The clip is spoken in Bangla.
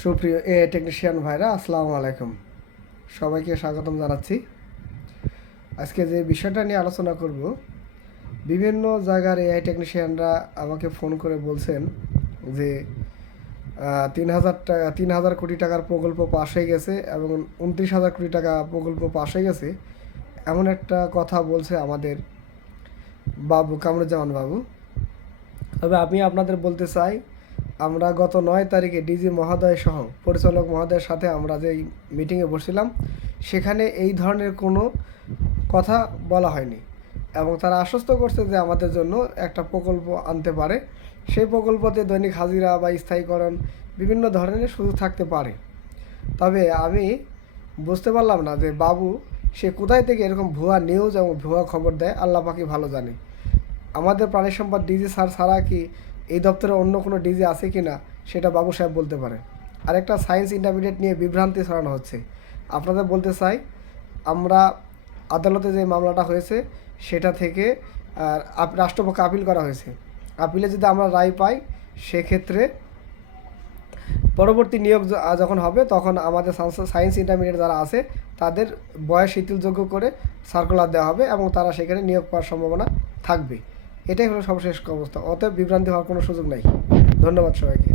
সুপ্রিয় টেকনিশিয়ান ভাইরা, আসসালামু আলাইকুম। সবাইকে স্বাগতম জানাচ্ছি। আজকে যে বিষয়টা নিয়ে আলোচনা করব, বিভিন্ন জায়গার এআই টেকনিশিয়ানরা আমাকে ফোন করে বলছেন যে 3,000 কোটি টাকার প্রকল্প পাশ হয়ে গেছে এবং 29,000 কোটি টাকা প্রকল্প পাশ হয়ে গেছে, এমন একটা কথা বলছে আমাদের বাবু, কামরুজ্জামান বাবু। তবে আমি আপনাদের বলতে চাই, আমরা গত 9 তারিখে ডিজি মহোদয় সহ পরিচালক মহোদয়ের সাথে আমরা যেই মিটিংয়ে বসছিলাম, সেখানে এই ধরনের কোনো কথা বলা হয়নি এবং তারা আশ্বস্ত করছে যে আমাদের জন্য একটা প্রকল্প আনতে পারে। সেই প্রকল্পতে দৈনিক হাজিরা বা স্থায়ীকরণ বিভিন্ন ধরনের সুযোগ থাকতে পারে। তবে আমি বুঝতে পারলাম না যে বাবু সে কোথায় থেকে এরকম ভুয়া নিউজ এবং ভুয়া খবর দেয়, আল্লাহ পাকই ভালো জানে। আমাদের প্রাণী সম্পদ ডিজি স্যার ছাড়া কি এই দপ্তরে অন্য কোনো ডিজি আছে কি না, সেটা বাবু সাহেব বলতে পারে। আরেকটা সায়েন্স ইন্টারমিডিয়েট নিয়ে বিভ্রান্তি ছড়ানো হচ্ছে। আপনাদের বলতে চাই, আমরা আদালতে যে মামলাটা হয়েছে সেটা থেকে রাষ্ট্রপক্ষে আপিল করা হয়েছে। আপিলে যদি আমরা রায় পাই, সেক্ষেত্রে পরবর্তী নিয়োগ যখন হবে তখন আমাদের সায়েন্স ইন্টারমিডিয়েট যারা আছে তাদের বয়স শিথিলযোগ্য করে সার্কুলার দেওয়া হবে এবং তারা সেখানে নিয়োগ পাওয়ার সম্ভাবনা থাকবে। এটাই হলো সর্বশেষ অবস্থা। অতএব বিভ্রান্তি হওয়ার কোনো সুযোগ নেই। ধন্যবাদ সবাইকে।